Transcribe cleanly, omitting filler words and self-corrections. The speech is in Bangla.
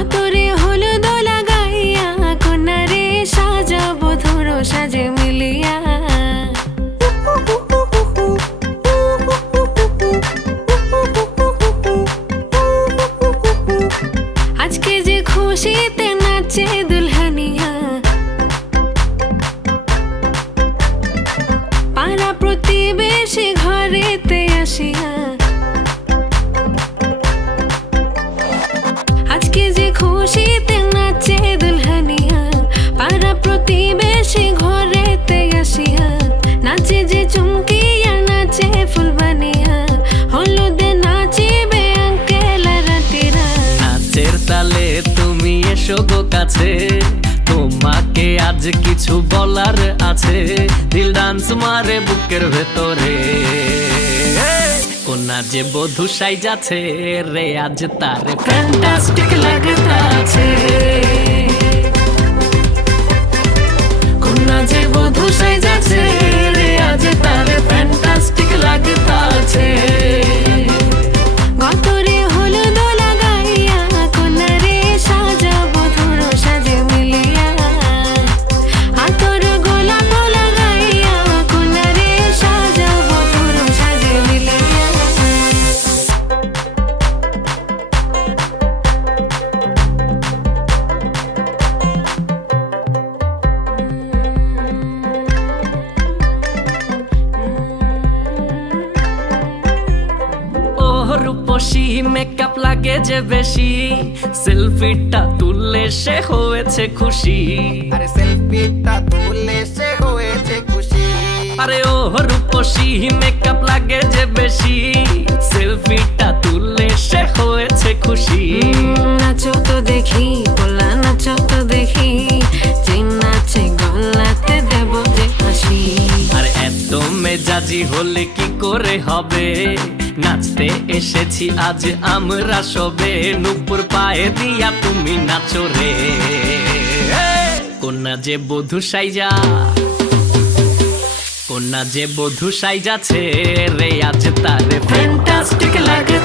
গতরে হলুদ লাগাইয়া কন্যারে সাজাবো ধরো সাজে মিলিয়া। আজকে যে খুশিতে নাচে দুলহানিয়া, পাড়া প্রতিবেশী ঘরেতে আসিয়া। আজকে যে খুশিতে নাচে দুলহানিয়া, পাড়া প্রতিবেশী ঘরেতে আসিয়া। নাচে যে চুমকিয়া নাচে ফুলবানিয়া, হলুদে নাচিবে আঙ্কেল রাতিরা। নাচের তালে তুমি এসো গো কাছে, তোমাকে আজ কিছু বলার আছে। দিল ডান্স মারে বুকের ভেতরে, কোনা যে বধূ সাইজাছে রে আজ তারে ফ্যান্টাস্টিক লাগতাছে। কোনা যে বধূ সাইজাছে রে আজ তারে ফ্যান্টাস্টিক লাগতাছে। গতরে হলুদ লাগাইয়া কন্যারে সাজাবো ধরো সাজে মিলিয়া। আতর গোলাপ লাগাইয়া কন্যারে সাজাবো ধরো সাজে মিলিয়া। রূপসী মেকআপ লাগে যে বেশি, সেলফিটা তুললে সে হয়েছে খুশি। আরে সেলফিটা তুললে সে হয়েছে খুশি। আরে ও রূপসী মেকআপ লাগে যে বেশি, সেলফিটা তুললে সে হয়েছে খুশি। নাচো তো দেখি পোলা নাচো তো দেখি, যে নাচে গলাতে দেব যে হাসি। আর এত মেজাজি হলে কি করে হবে, নাচতে এসেছি আজ আমরা সবে। নুপুর পায়ে দিয়া তুমি নাচো রে, কোনা যে বধূ সাইজা, কোনা যে বধূ সাইজাছে রে আজ তারে ফ্যান্টাস্টিক লাগে